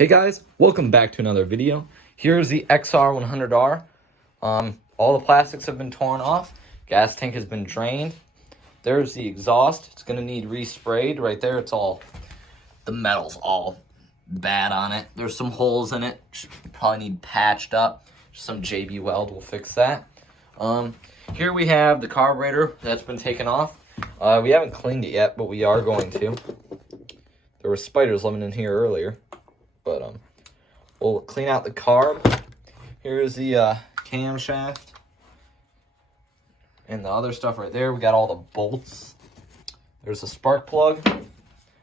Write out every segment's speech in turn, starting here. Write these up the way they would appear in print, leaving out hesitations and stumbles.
Hey guys, welcome back to another video. Here's the XR100R. All the plastics have been torn off. Gas tank has been drained. There's the exhaust. It's gonna need resprayed right there. The metal's all bad on it. There's some holes in it. Probably need patched up. Some JB Weld will fix that. Here we have the carburetor that's been taken off. We haven't cleaned it yet, but we are going to. There were spiders living in here earlier. But we'll clean out the carb. Here's the camshaft. And the other stuff right there. We got all the bolts. There's a spark plug.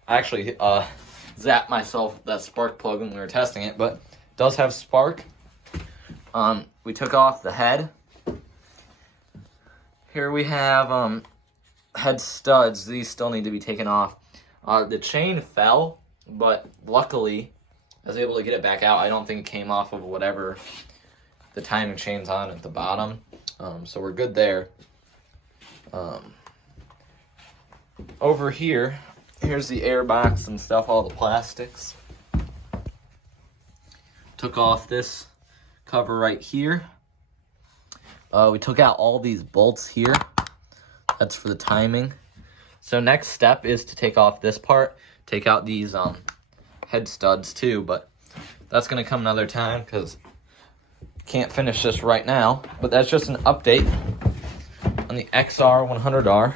I actually zapped myself that spark plug when we were testing it, but it does have spark. We took off the head. Here we have head studs. These still need to be taken off. The chain fell, but luckily I was able to get it back out. I don't think it came off of whatever the timing chain's on at the bottom. So we're good there. Over here, here's the air box and stuff, all the plastics. Took off this cover right here. We took out all these bolts here. That's for the timing. So next step is to take off this part. Take out these head studs too, but that's gonna come another time because can't finish this right now. But that's just an update on the XR100R.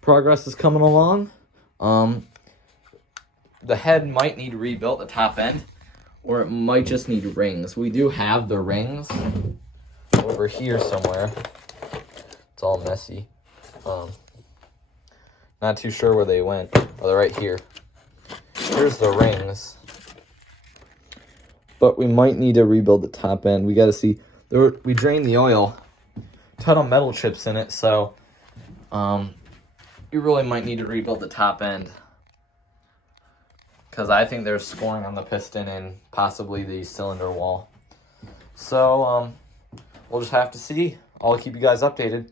Progress is coming along. The head might need rebuilt, the top end, or it might just need rings. We do have the rings over here somewhere. It's all messy. Not too sure where they went. Oh, they're right here. Here's the rings. But we might need to rebuild the top end. We got to see. We drained the oil. Ton of metal chips in it, so you really might need to rebuild the top end. Because I think there's scoring on the piston and possibly the cylinder wall. So we'll just have to see. I'll keep you guys updated.